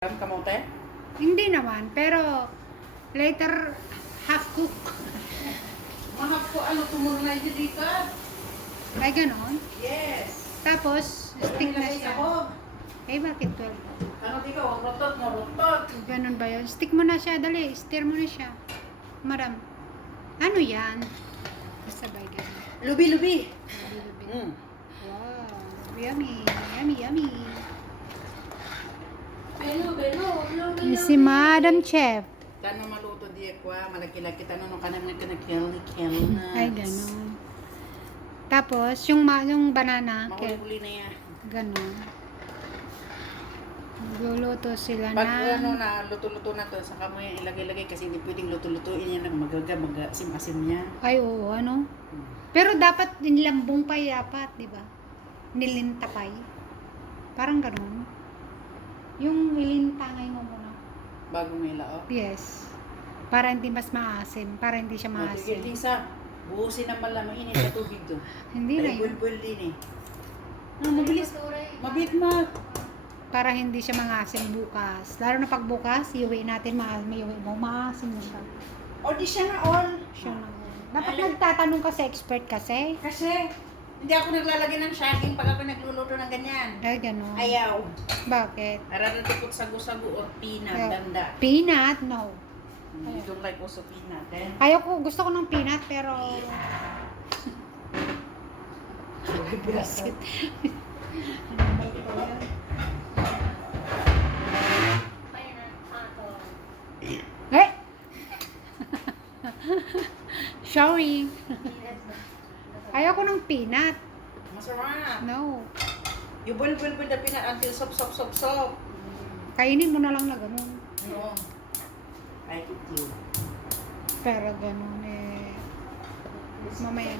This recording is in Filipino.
Alam kamote? Hindi naman, pero later half cook. Mahap ko ano, tumulong na yun dito. Ay, ganon. Yes. Tapos, stick na siya. Eh, bakit 12? Ano di ka? Huwag rotot mo, rotot. Ganon ba yun? Stick mo na siya, dali. Stir mo na siya. Maram. Ano yan? Sabay ganon. Lubi, lubi. Si Madam Chef. Kano maluto di ko, malaki-laki tanong ka naman ka nag-kelly-kelly na. Ay, ganon. Tapos, yung, ma yung banana, Mahuli-huli na yan. ganon. Luluto sila Pag na. ano na, luto-luto na to, saka mo yan ilagay-lagay kasi hindi pwedeng luto-lutuin yan ng magaga, mag-asim-asim niya. Ay, oo, ano? Hmm. Pero dapat nilambong pa dapat, di ba? Nilintapay. Parang ganun. Yung ilintangay mo muna. Bago may lao. Yes. Para hindi mas maasim. Para hindi siya Matigil maasim. din sa, buhusin ng malamang init sa tubig to. Hindi na yun. buil-buil din eh. Ah, mabilis. Mabit ma. Para hindi siya mangasim bukas. Lalo na pag bukas, iuwi natin, ma may iuwi mo, maasim na siya. O di siya na all. Siya na. Dapat nagtatanong ka sa expert kasi. Kasi, hindi ako naglalagay ng shaging pag ako nagluluto ng ganyan. Ay, ganun. Ayaw. Bakit? Araratikot sagu-sagu or peanut, Ayaw. danda. Peanut? No. You don't like also peanut, eh? Ayaw ko, gusto ko ng peanut, pero... Eh! Sorry. Ayaw ko ng peanut. Masarap. No. You boil, boil, boil the peanut until sop, sop, sop, sop. Kainin mo na lang na ganun. No. I eat you. Pero ganun eh. Mamaya.